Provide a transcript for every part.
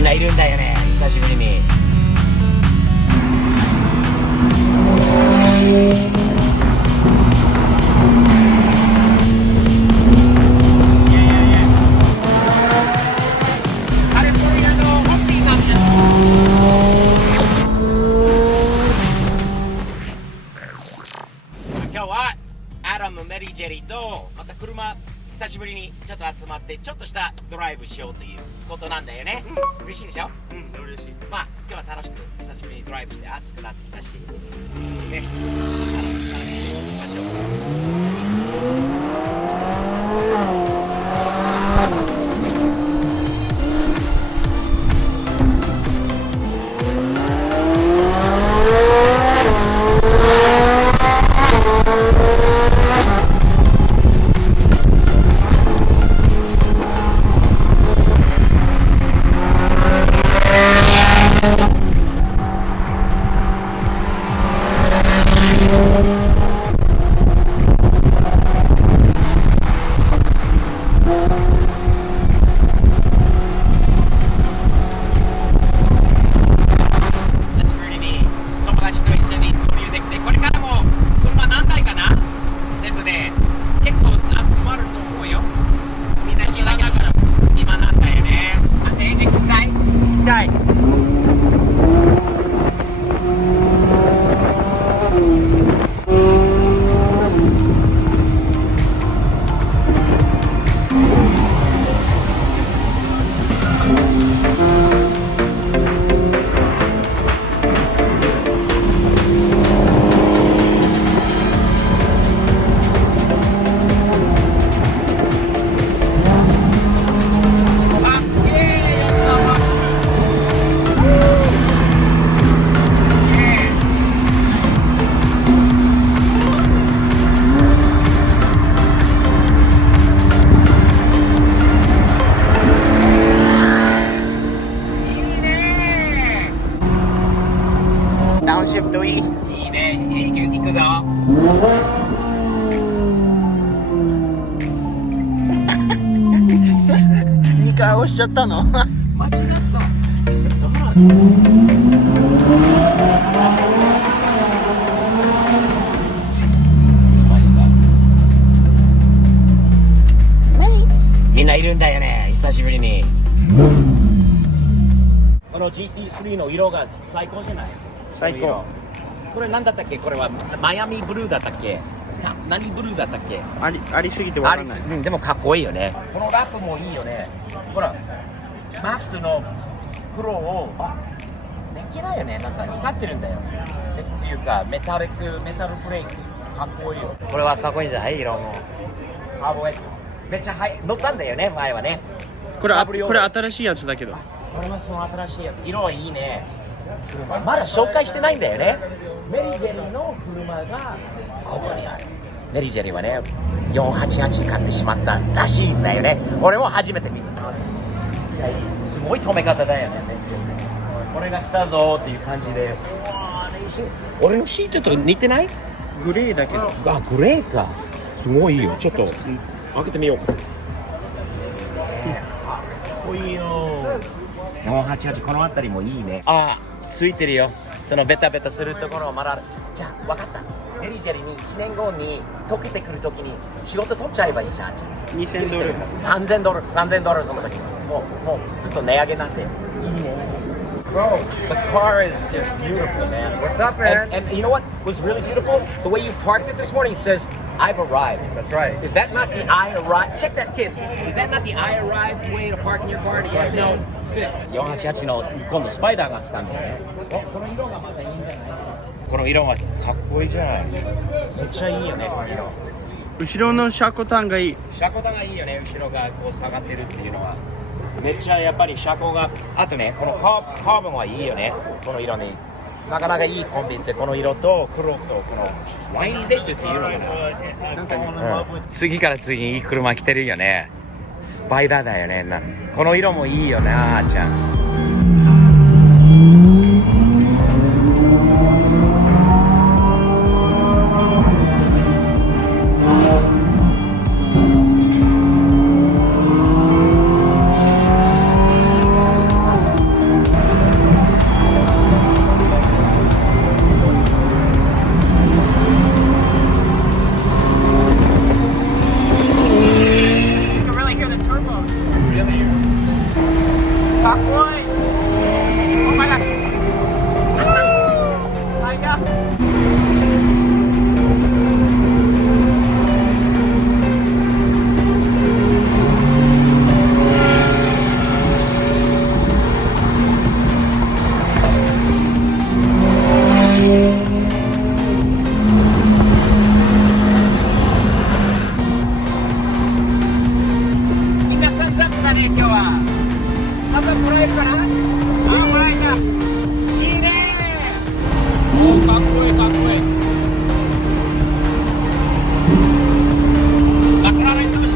みんないるんだよね、久しぶりに。今日はアダム、メリー、ジェリーとまた車久しぶりにちょっと集まってちょっとしたドライブしようということなんだよね。嬉しいでしょ？嬉しい。まあ今日は楽しく久しぶりにドライブして暑くなってきたしね、楽しく行きましょう。ダウンシフトいい？いいね。行くぞ。2回押しちゃったの？間違った。みんないるんだよね、久しぶりに。この GT3 の色が最高じゃない？最高。これ何だったっけ？これはマイアミブルーだったっけ？何ブルーだったっけ？ありすぎてわかんない。でもかっこいいよね。このラップもいいよね。ほら、マスクの黒を、できないよね。なんか光ってるんだよ。っていうか、メタルフレーク。かっこいいよ。これはかっこいいじゃない？色も。カーボン S。めっちゃ乗ったんだよね、前はね。これ新しいやつだけど。これはその新しいやつ。色はいいね。まだ紹介してないんだよね。メリージェリーの車がここにある。メリージェリーはね、488買ってしまったらしいんだよね。俺も初めて見た。すごい止め方だよね。俺が来たぞーっていう感じで。俺のシートと似てない？グレーだけど。グレーか。すごいいいよ。ちょっと開けてみよう。かっこいいよ。488この辺りもいいね。ついてるよ。そのベタベタするところをまだ。じゃあ分かった。メリージェリーに1年後に溶けてくるときに仕事取っちゃえばいいじゃん。$2000。$3000その時もうずっと値上げなんていいね。Bro, the car is beautiful, man. What's up, man? And you know what was really beautiful? The way you parked it this morning, it says, I've arrived. That's right. Is that not the I arrived? Check that kid. Is that not the I arrived way to park in your car? Yes, no. 488の今度スパイダーが来たんだよね。この色がまたいいんじゃない？この色がかっこいいじゃない？めっちゃいいよね、この色。後ろのシャコタンがいい。シャコタンがいいよね、後ろがこう下がってるっていうのは。めっちゃやっぱり車高が。あとね、このカーボンはいいよね、この色に。なかなかいいコンビってこの色と黒とこのワインレッドっていうのかな。なんかね、次から次にいい車来てるよね。スパイダーだよね。この色もいいよな、あーちゃん。かっこいい。お前があいやみんな散々だね今日は。多分もらえるかな。あ、もらえた。いいね。おー、かっこいいかっこいい。マクラーレン同士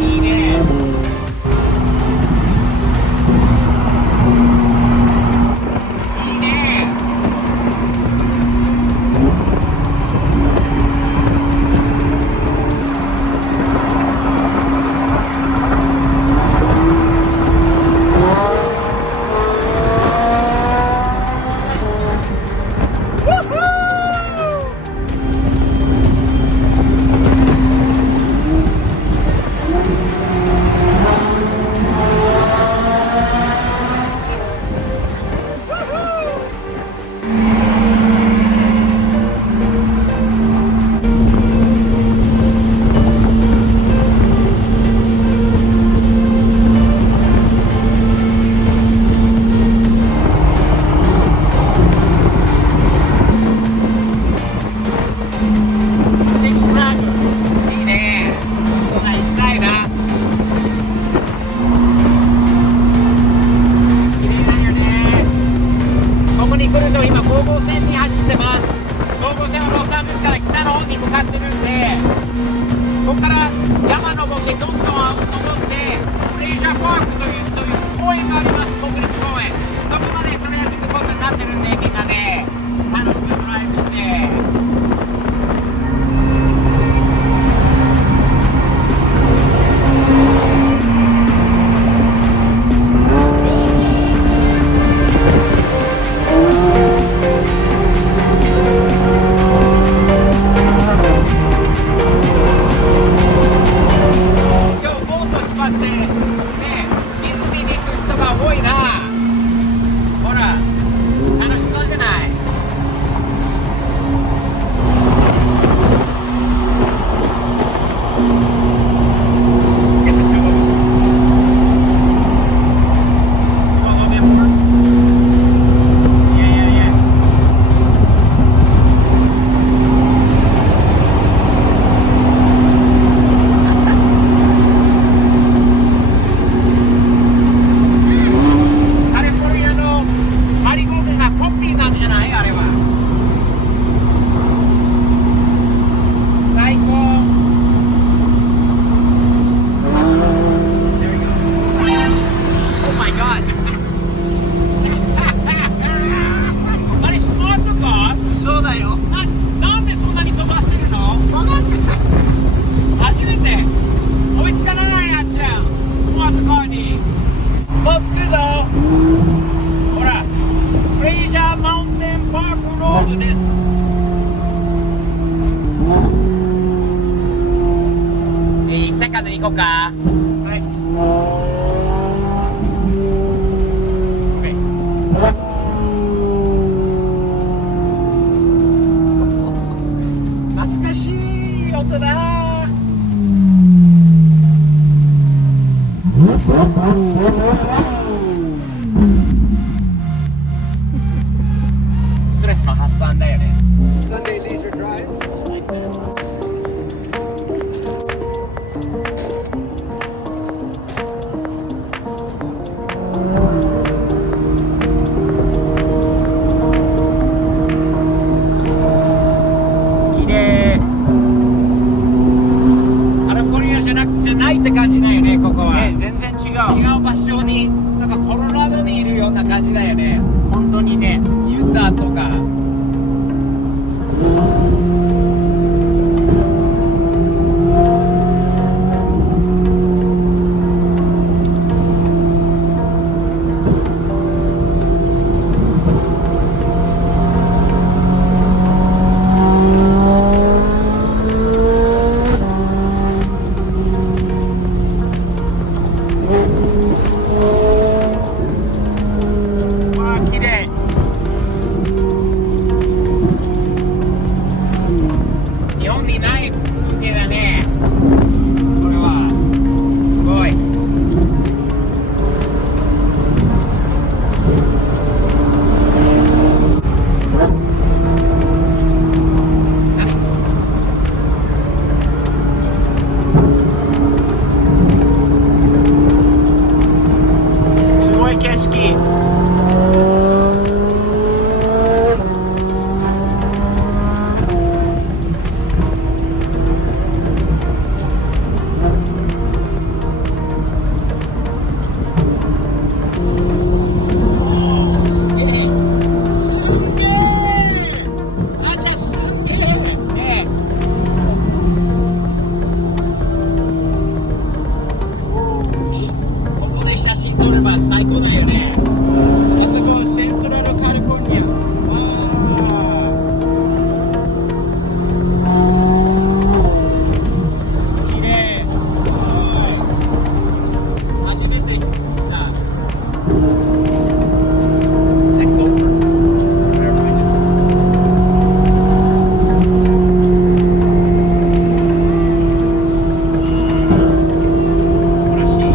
いいね。いいね。シックスフラッグいいね。ここが行きたいな。綺麗だよね。ここに来ると今5号線に走ってます。5号線はロサンゼルスから北の方に向かってるんで、ここから山登ってどんどん登ってフレイジャーパークという公園があります。国立公園、そこまでとりあえず行くことになってるんで、みんなで楽しくドライブして。セカンドに行こうか。はい。懐かしい音だ。ストレスの発散だよね。Sunday Leisure Drive。って感じだよね、ここは。ね、全然違う場所に、なんかコロラドにいるような感じだよね。本当にね、ユタとか。景色。最高だよね。あそこセントラルカリフォルニア。綺麗。初めて行った。Let's go for wherever we just. 素晴らしい。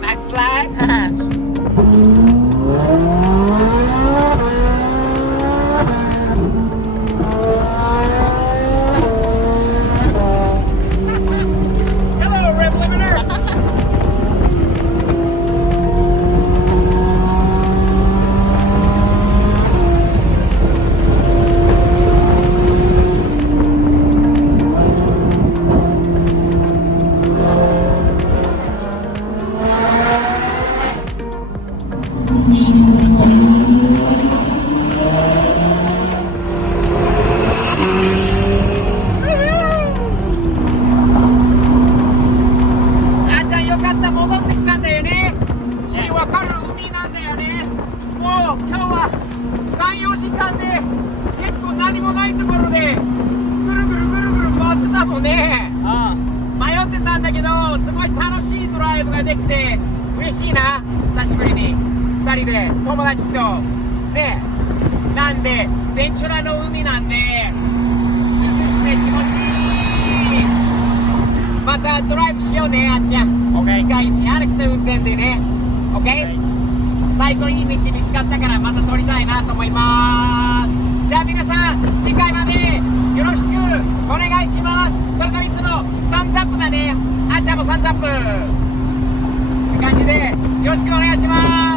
Nice slide. Hello, Red Limiter. あーちゃんよかった戻ってきたんだよね。君わかる海なんだよね。もう今日は3、4時間で結構何もないところでぐるぐるぐるぐる回ってたもんね。迷ってたんだけどすごい楽しいドライブができて嬉しいな。久しぶりに2人で友達とね。なんでベンチュラの海なんで涼しくて気持ちいい。またドライブしようねあっちゃん。2回1アレックスの運転でね。 OK、最高いい道見つかったからまた撮りたいなと思います。じゃあ皆さん次回までよろしくお願いします。それといつもサムズアップだね。あっちゃんもサムズアップって感じでよろしくお願いします。